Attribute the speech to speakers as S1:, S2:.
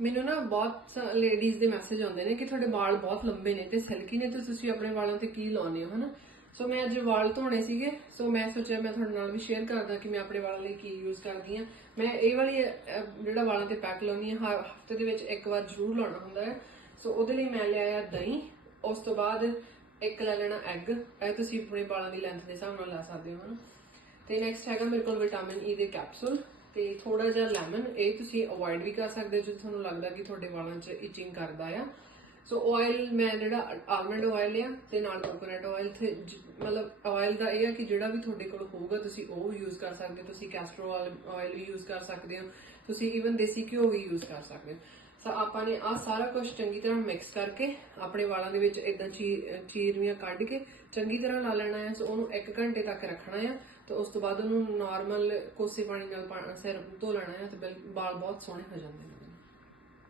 S1: ਮੈਨੂੰ ਨਾ ਬਹੁਤ ਲੇਡੀਜ਼ ਦੇ ਮੈਸੇਜ ਆਉਂਦੇ ਨੇ ਕਿ ਤੁਹਾਡੇ ਵਾਲ ਬਹੁਤ ਲੰਬੇ ਨੇ ਤੇ ਸਿਲਕੀ ਨੇ ਤੇ ਤੁਸੀਂ ਆਪਣੇ ਵਾਲਾਂ ਤੇ ਕੀ ਲਾਉਂਦੇ ਹੋ, ਹਨਾ? ਸੋ ਮੈਂ ਅੱਜ ਵਾਲ ਧੋਣੇ ਸੀਗੇ ਸੋ ਮੈਂ ਸੋਚਿਆ ਮੈਂ ਤੁਹਾਡੇ ਨਾਲ ਵੀ ਸ਼ੇਅਰ ਕਰਦਾ ਕਿ ਮੈਂ ਆਪਣੇ ਵਾਲਾਂ ਲਈ ਕੀ ਯੂਜ਼ ਕਰਦੀ ਆ ਮੈਂ ਇਹ ਵਾਲੀ ਜਿਹੜਾ ਵਾਲਾਂ ਤੇ ਪੈਕ ਲਾਉਣੀ ਆ ਹਫ਼ਤੇ ਦੇ ਵਿੱਚ ਇੱਕ ਵਾਰ ਜ਼ਰੂਰ ਲਾਉਣਾ ਹੁੰਦਾ ਹੈ। ਸੋ ਉਹਦੇ ਲਈ ਮੈਂ ਲਿਆਇਆ ਦਹੀਂ, ਉਸ ਤੋਂ ਬਾਅਦ ਇੱਕ ਲੈ ਲੈਣਾ ਐਗ ਇਹ ਤੁਸੀਂ ਆਪਣੇ ਵਾਲਾਂ ਦੀ ਲੈਂਥ ਦੇ ਹਿਸਾਬ ਨਾਲ ਲਾ ਸਕਦੇ ਹੋ, ਹਨਾ? ਤੇ ਨੈਕਸਟ ਹੈਗਾ ਮੇਰੇ ਕੋਲ ਵਿਟਾਮਿਨ ਈ e ਦੇ ਕੈਪਸੂਲ ਤੇ ਥੋੜਾ ਜਿਹਾ ਲੈਮਨ ਇਹ ਤੁਸੀਂ ਅਵੋਇਡ ਵੀ ਕਰ ਸਕਦੇ ਹੋ, ਜੇ ਤੁਹਾਨੂੰ ਲੱਗਦਾ ਕਿ ਤੁਹਾਡੇ ਵਾਲਾਂ 'ਚ ਇਚਿੰਗ ਕਰਦਾ ਆ। ਸੋ ਆਇਲ ਮੈਂ ਜਿਹੜਾ ਆਲਮੰਡ ਆਇਲ ਆ ਤੇ ਨਾਲ ਕੋਕੋਨਟ ਆਇਲ ਤੇ ਮਤਲਬ ਆਇਲ ਦਾ ਇਹ ਆ ਕਿ ਜਿਹੜਾ ਵੀ ਤੁਹਾਡੇ ਕੋਲ ਹੋਊਗਾ, ਤੁਸੀਂ ਉਹ ਯੂਜ਼ ਕਰ ਸਕਦੇ ਹੋ। ਤੁਸੀਂ ਕੈਸਟਰ ਆਇਲ ਵੀ ਯੂਜ਼ ਕਰ ਸਕਦੇ ਹੋ। ਤੁਸੀਂ ਈਵਨ ਦੇਸੀ ਘਿਓ ਵੀ ਯੂਜ਼ ਕਰ ਸਕਦੇ ਹੋ। ਸੋ ਆਪਾਂ ਨੇ ਆ ਸਾਰਾ ਕੁਝ ਚੰਗੀ ਤਰ੍ਹਾਂ ਮਿਕਸ ਕਰਕੇ ਆਪਣੇ ਵਾਲਾਂ ਦੇ ਵਿੱਚ ਇਦਾਂ ਚੀਰਵੀਆਂ ਕੱਢ ਕੇ ਚੰਗੀ ਤਰ੍ਹਾਂ ਲਾ ਲੈਣਾ ਹੈ। ਸੋ ਉਹਨੂੰ 1 ਘੰਟੇ ਤੱਕ ਰੱਖਣਾ ਹੈ ਤੇ ਉਸ ਤੋਂ ਬਾਅਦ ਉਹਨੂੰ ਨਾਰਮਲ ਕੋਸੇ ਪਾਣੀ ਨਾਲ ਪਾ- ਸਿਰ ਧੋ ਲੈਣਾ ਹੈ ਤੇ ਬਿਲ- ਵਾਲ ਬਹੁਤ ਸੋਹਣੇ ਹੋ ਜਾਂਦੇ ਨੇ।